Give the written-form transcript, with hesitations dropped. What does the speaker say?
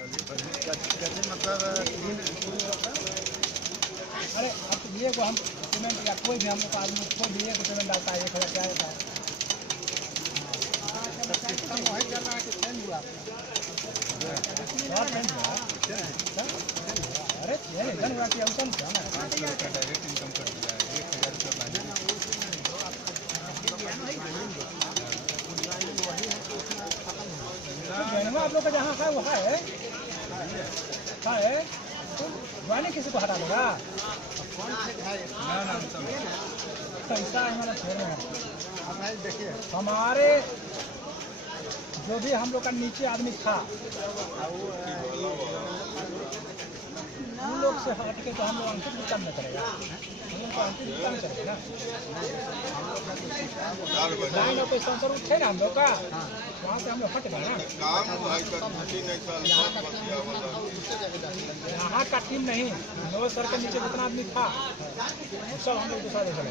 जैसे मतलब अरे अब ये को हम पेमेंट या कोई भी हम लोग आदमी कोई भी एक पेमेंट डालता है 1000 क्या रहता है। सिस्टम वही चल रहा है कि चेंज हुआ अरे चेंज हुआ कि ऑप्शन क्या ना डायरेक्ट इनकम कर दिया 1000 रुपया आप लोग का जहाँ है वो है ज्वाइनिंग किसी को हटा देगा पैसा हमारा शेयर में है। देखिए हमारे जो भी हम लोग का नीचे आदमी था उन लोग से हट के तो हम लोग अंतिम भुगतान में करेगा हम लोग को अंतिम भुगतान करेगा ना लाइन ऑफ स्पॉन्सर उठे ना हम लोग का वहाँ से हम लोग हट गए ना। यहाँ का टीम नहीं 9 सर के नीचे जितना आदमी था सब हम लोग दूसरा देखा